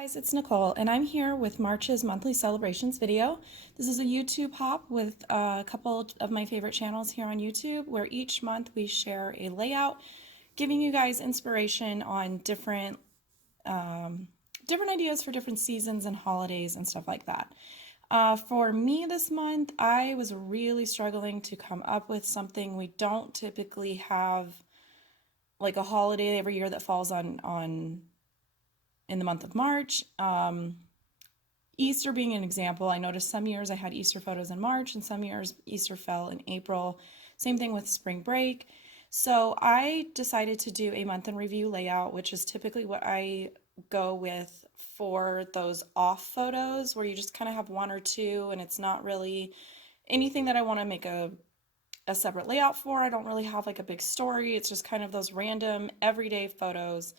Guys, it's Nicole, and I'm here with March's monthly celebrations video. This is a YouTube hop with a couple of my favorite channels here on YouTube, where each month we share a layout, giving you guys inspiration on different ideas for different seasons and holidays and stuff like that. For me this month, I was really struggling to come up with something. We don't typically have like a holiday every year that falls on in the month of March. Easter being an example, I noticed some years I had Easter photos in March and some years Easter fell in April. Same thing with spring break. So I decided to do a month in review layout, which is typically what I go with for those off photos where you just kind of have one or two and it's not really anything that I want to make a separate layout for. I don't really have like a big story. It's just kind of those random everyday photos.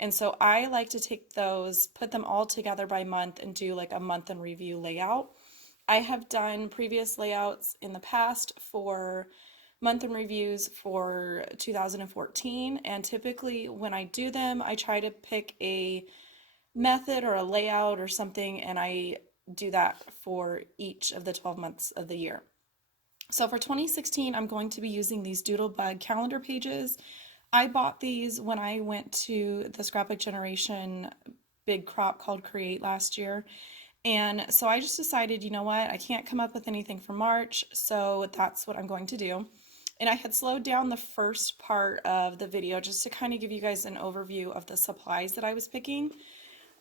And so I like to take those, put them all together by month and do like a month in review layout. I have done previous layouts in the past for month in reviews for 2014, and typically when I do them, I try to pick a method or a layout or something, and I do that for each of the 12 months of the year. So for 2016, I'm going to be using these Doodlebug calendar pages. I bought these when I went to the Scrapbook Generation big crop called Create last year. And so I just decided, you know what, I can't come up with anything for March, so that's what I'm going to do. And I had slowed down the first part of the video just to kind of give you guys an overview of the supplies that I was picking.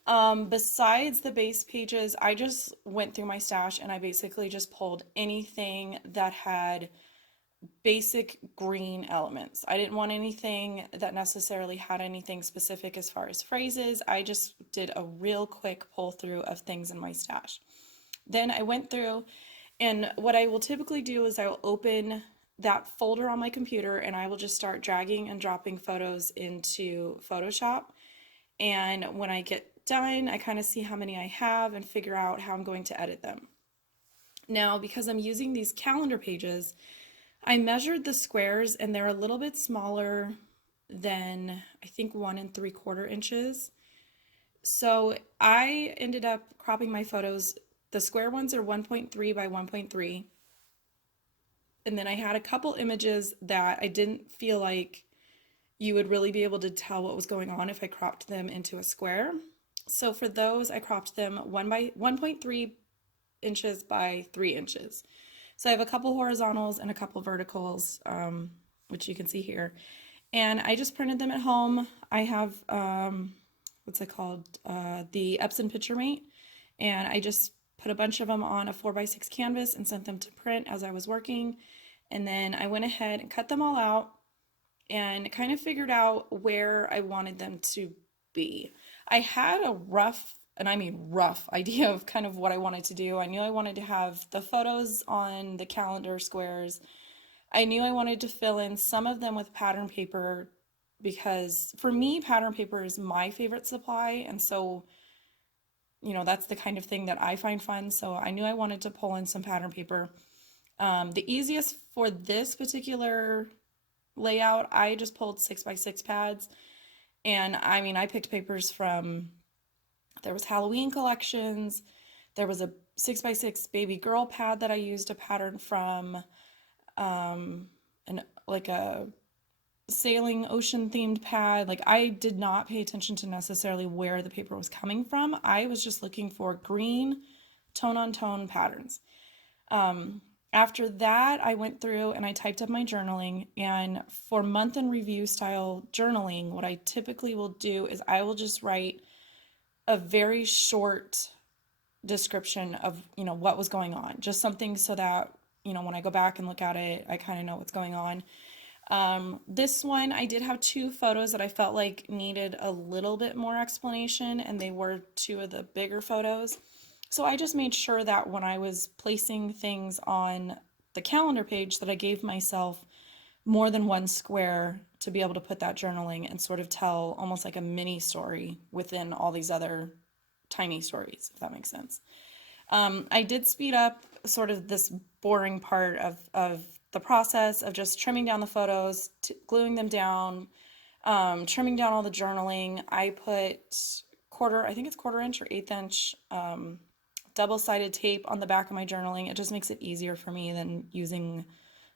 Besides the base pages, I just went through my stash and I basically just pulled anything that had basic green elements. I didn't want anything that necessarily had anything specific as far as phrases. I just did a real quick pull through of things in my stash. Then I went through, and what I will typically do is I will open that folder on my computer and I will just start dragging and dropping photos into Photoshop. And when I get done, I kind of see how many I have and figure out how I'm going to edit them. Now, because I'm using these calendar pages, I measured the squares and they're a little bit smaller than I think 1 3/4 inches. So I ended up cropping my photos. The square ones are 1.3 by 1.3. And then I had a couple images that I didn't feel like you would really be able to tell what was going on if I cropped them into a square. So for those, I cropped them 1.3 inches by 3 inches. So I have a couple horizontals and a couple verticals, which you can see here. And I just printed them at home. I have, what's it called? The Epson Picture Mate. And I just put a bunch of them on a 4x6 canvas and sent them to print as I was working. And then I went ahead and cut them all out and kind of figured out where I wanted them to be. I had a rough, and I mean rough, idea of kind of what I wanted to do. I knew I wanted to have the photos on the calendar squares. I knew I wanted to fill in some of them with pattern paper because for me, pattern paper is my favorite supply. And so, you know, that's the kind of thing that I find fun. So I knew I wanted to pull in some pattern paper. The easiest for this particular layout, I just pulled 6x6 pads. And I mean, I picked papers from, there was Halloween collections, there was a 6x6 baby girl pad that I used a pattern from, and like a sailing ocean themed pad. Like I did not pay attention to necessarily where the paper was coming from. I was just looking for green tone on tone patterns. After that, I went through and I typed up my journaling, and for month in review style journaling, what I typically will do is I will just write a very short description of, you know, what was going on. Just something so that, you know, when I go back and look at it, I kind of know what's going on. This one, I did have 2 photos that I felt like needed a little bit more explanation, and they were 2 of the bigger photos. So I just made sure that when I was placing things on the calendar page that I gave myself more than one square to be able to put that journaling and sort of tell almost like a mini story within all these other tiny stories, if that makes sense. I did speed up sort of this boring part of the process of just trimming down the photos, gluing them down, trimming down all the journaling. I put I think it's quarter inch or eighth inch double-sided tape on the back of my journaling. It just makes it easier for me than using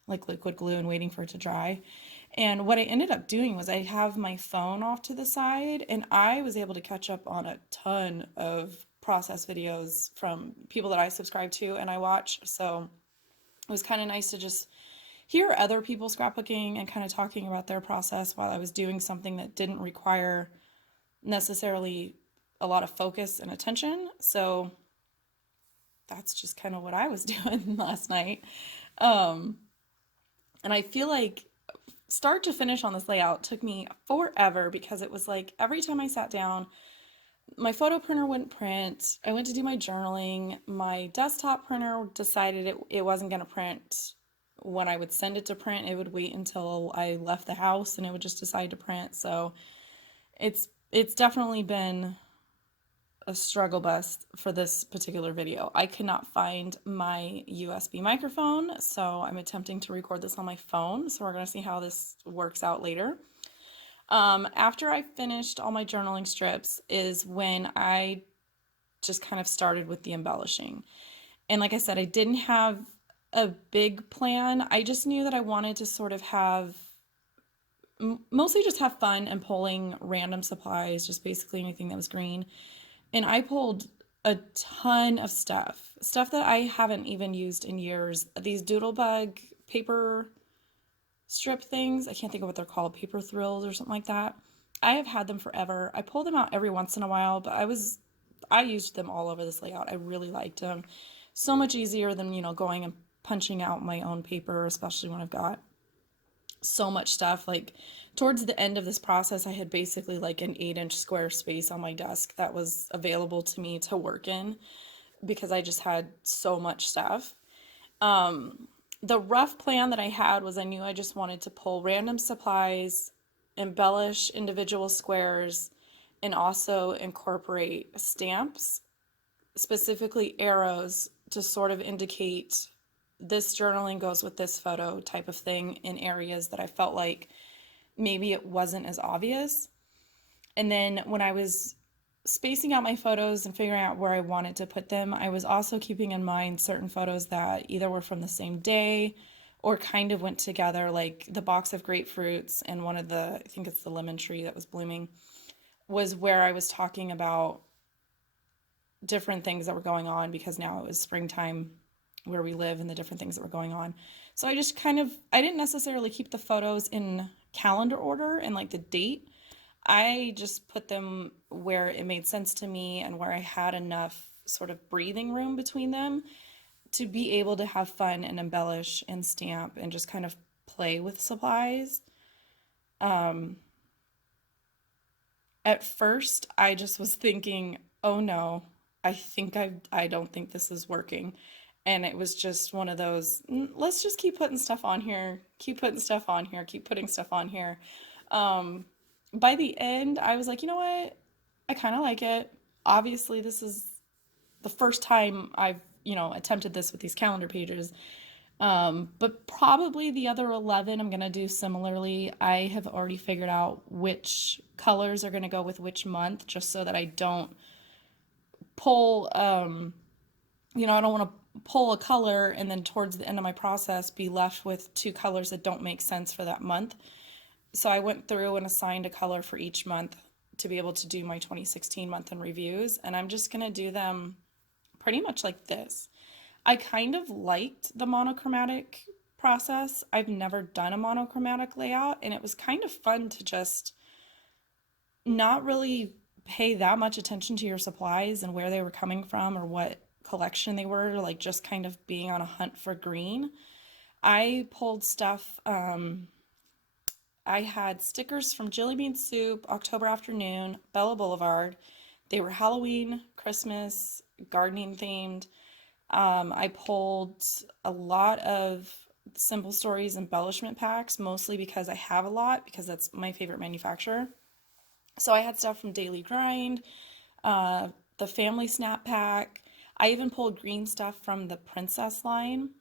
like liquid glue and waiting for it to dry. And what I ended up doing was I have my phone off to the side, and I was able to catch up on a ton of process videos from people that I subscribe to and I watch. So it was kind of nice to just hear other people scrapbooking and kind of talking about their process while I was doing something that didn't require necessarily a lot of focus and attention. So that's just kind of what I was doing last night. Um, and I feel like start to finish on this layout took me forever because it was like every time I sat down, my photo printer wouldn't print. I went to do my journaling. My desktop printer decided it wasn't going to print when I would send it to print. It would wait until I left the house and it would just decide to print. So it's definitely been a struggle bus for this particular video. I could not find my USB microphone, so I'm attempting to record this on my phone. So we're going to see how this works out later. After I finished all my journaling strips is when I just kind of started with the embellishing. And like I said, I didn't have a big plan. I just knew that I wanted to sort of mostly just have fun and pulling random supplies, just basically anything that was green. And I pulled a ton of stuff that I haven't even used in years. These Doodlebug paper strip things, I can't think of what they're called, paper thrills or something like that. I have had them forever. I pull them out every once in a while, but I used them all over this layout. I really liked them. So much easier than, going and punching out my own paper, especially when I've got so much stuff. Like towards the end of this process, I had basically like an 8-inch square space on my desk that was available to me to work in because I just had so much stuff. The rough plan that I had was I knew I just wanted to pull random supplies, embellish individual squares, and also incorporate stamps, specifically arrows, to sort of indicate this journaling goes with this photo type of thing in areas that I felt like maybe it wasn't as obvious. And then when I was spacing out my photos and figuring out where I wanted to put them, I was also keeping in mind certain photos that either were from the same day or kind of went together, like the box of grapefruits and one of the, I think it's the lemon tree that was blooming, was where I was talking about different things that were going on because now it was springtime where we live and the different things that were going on. So I just I didn't necessarily keep the photos in calendar order and like the date. I just put them where it made sense to me and where I had enough sort of breathing room between them to be able to have fun and embellish and stamp and just kind of play with supplies. At first, I just was thinking, oh no, I don't think this is working. And it was just one of those, let's just keep putting stuff on here, keep putting stuff on here, keep putting stuff on here. By the end, I was like, you know what? I kind of like it. Obviously, this is the first time I've, attempted this with these calendar pages. But probably the other 11 I'm going to do similarly. I have already figured out which colors are going to go with which month, just so that I don't pull, I don't want to pull a color and then towards the end of my process be left with 2 colors that don't make sense for that month. So I went through and assigned a color for each month to be able to do my 2016 month in reviews, and I'm just going to do them pretty much like this. I kind of liked the monochromatic process. I've never done a monochromatic layout, and it was kind of fun to just not really pay that much attention to your supplies and where they were coming from or what collection they were, like just kind of being on a hunt for green. I pulled stuff, I had stickers from Jelly Bean Soup, October Afternoon, Bella Boulevard. They were Halloween, Christmas, gardening themed. I pulled a lot of Simple Stories embellishment packs, mostly because I have a lot, because that's my favorite manufacturer. So I had stuff from Daily Grind, the Family Snap Pack. I even pulled green stuff from the Princess line.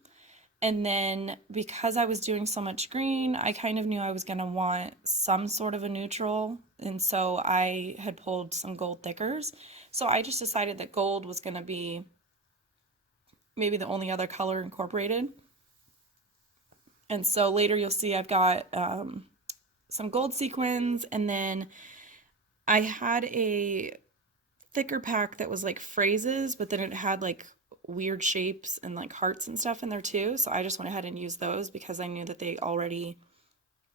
And then because I was doing so much green, I kind of knew I was going to want some sort of a neutral. And so I had pulled some gold thickers. So I just decided that gold was going to be maybe the only other color incorporated. And so later you'll see I've got some gold sequins, and then I had a thicker pack that was like phrases, but then it had like weird shapes and like hearts and stuff in there too. So I just went ahead and used those because I knew that they already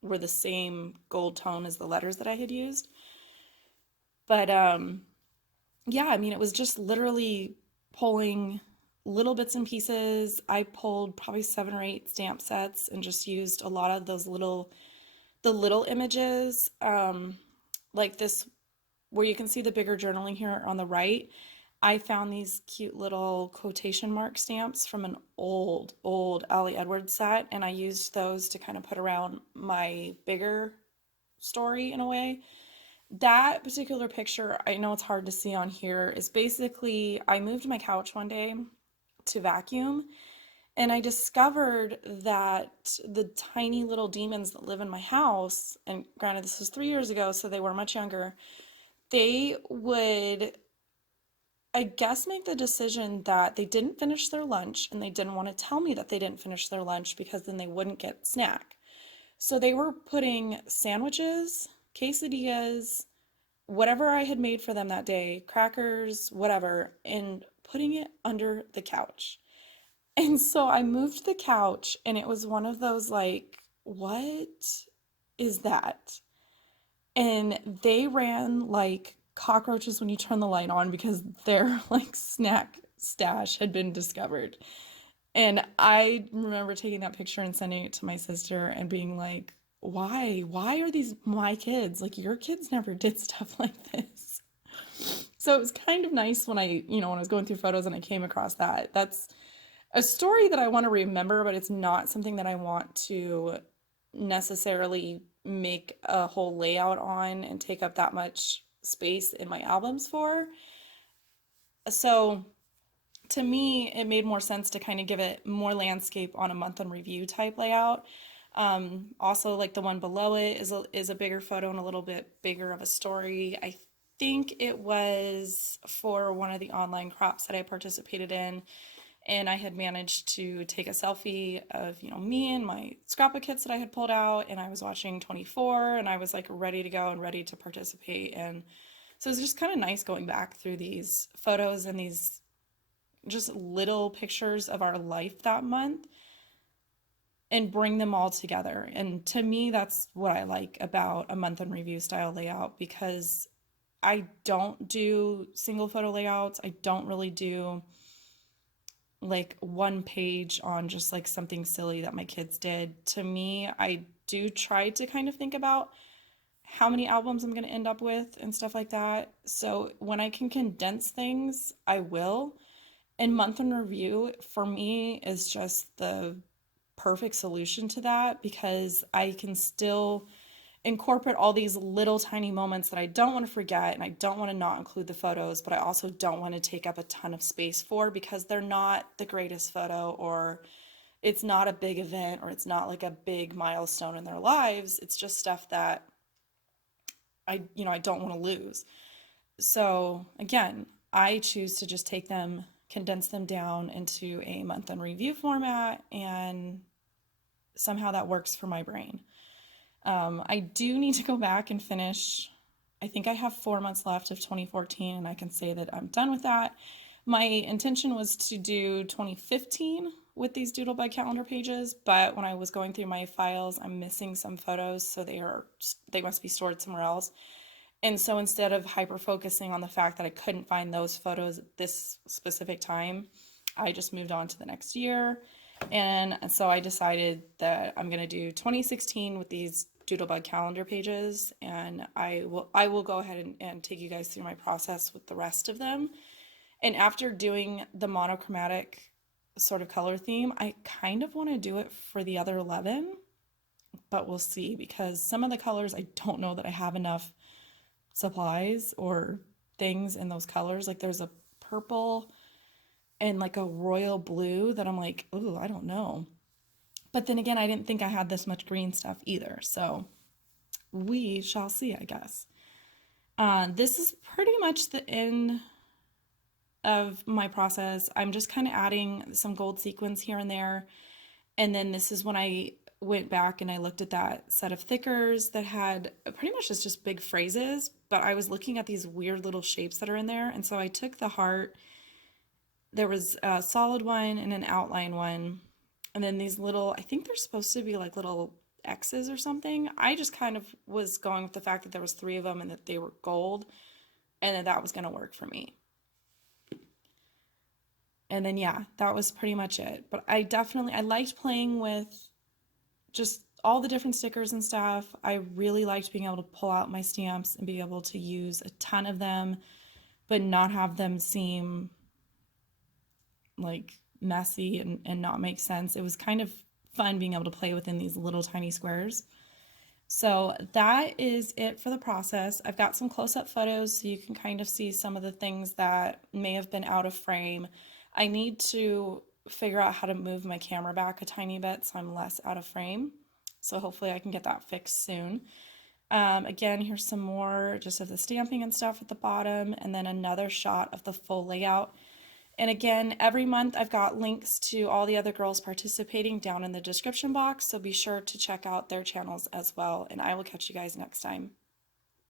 were the same gold tone as the letters that I had used. But yeah, I mean, it was just literally pulling little bits and pieces. I pulled probably 7 or 8 stamp sets and just used a lot of those the little images, like this, where you can see the bigger journaling here on the right. I found these cute little quotation mark stamps from an old Allie Edwards set, and I used those to kind of put around my bigger story in a way. That particular picture, I know it's hard to see on here, is basically I moved my couch one day to vacuum, and I discovered that the tiny little demons that live in my house, and granted, this was 3 years ago, so they were much younger, they would, I guess, make the decision that they didn't finish their lunch and they didn't want to tell me that they didn't finish their lunch because then they wouldn't get snack. So they were putting sandwiches, quesadillas, whatever I had made for them that day, crackers, whatever, and putting it under the couch. And so I moved the couch, and it was one of those like, what is that? And they ran like cockroaches when you turn the light on because their like snack stash had been discovered. And I remember taking that picture and sending it to my sister and being like, why? Why are these my kids? Like, your kids never did stuff like this. So it was kind of nice when when I was going through photos and I came across that. That's a story that I want to remember, but it's not something that I want to necessarily make a whole layout on and take up that much space in my albums for. So to me, it made more sense to kind of give it more landscape on a month in review type layout. Also, like the one below it is a bigger photo and a little bit bigger of a story. I think it was for one of the online crops that I participated in, and I had managed to take a selfie of, me and my scrapbook kits that I had pulled out, and I was watching 24, and I was like ready to go and ready to participate. And so it's just kind of nice going back through these photos and these just little pictures of our life that month and bring them all together. And to me, that's what I like about a month in review style layout, because I don't do single photo layouts. I don't really do like one page on just like something silly that my kids did. To me, I do try to kind of think about how many albums I'm going to end up with and stuff like that. So when I can condense things, I will. And month in review for me is just the perfect solution to that, because I can still incorporate all these little tiny moments that I don't want to forget, and I don't want to not include the photos, but I also don't want to take up a ton of space for, because they're not the greatest photo, or it's not a big event, or it's not like a big milestone in their lives. It's just stuff that I don't want to lose. So again, I choose to just take them, condense them down into a month in review format, and somehow that works for my brain. I do need to go back and finish. I think I have 4 months left of 2014, and I can say that I'm done with that. My intention was to do 2015 with these Doodlebug calendar pages, but when I was going through my files, I'm missing some photos, so they must be stored somewhere else. And so instead of hyper focusing on the fact that I couldn't find those photos at this specific time, I just moved on to the next year. And so I decided that I'm going to do 2016 with these Doodlebug calendar pages, and I will go ahead and take you guys through my process with the rest of them. And after doing the monochromatic sort of color theme, I kind of want to do it for the other 11, but we'll see, because some of the colors I don't know that I have enough supplies or things in those colors. Like there's a purple and like a royal blue that I'm like, ooh, I don't know. But then again, I didn't think I had this much green stuff either. So we shall see, I guess. This is pretty much the end of my process. I'm just kind of adding some gold sequins here and there. And then this is when I went back and I looked at that set of thickers that had pretty much just big phrases, but I was looking at these weird little shapes that are in there. And so I took the heart. There was a solid one and an outline one. And then these little, I think they're supposed to be like little X's or something. I just kind of was going with the fact that there was three of them and that they were gold and that was going to work for me. And then, yeah, that was pretty much it. But I liked playing with just all the different stickers and stuff. I really liked being able to pull out my stamps and be able to use a ton of them, but not have them seem like messy and not make sense. It was kind of fun being able to play within these little tiny squares. So that is it for the process. I've got some close-up photos so you can kind of see some of the things that may have been out of frame. I need to figure out how to move my camera back a tiny bit so I'm less out of frame. So hopefully I can get that fixed soon. Again, here's some more just of the stamping and stuff at the bottom, and then another shot of the full layout. And again, every month I've got links to all the other girls participating down in the description box, so be sure to check out their channels as well, and I will catch you guys next time.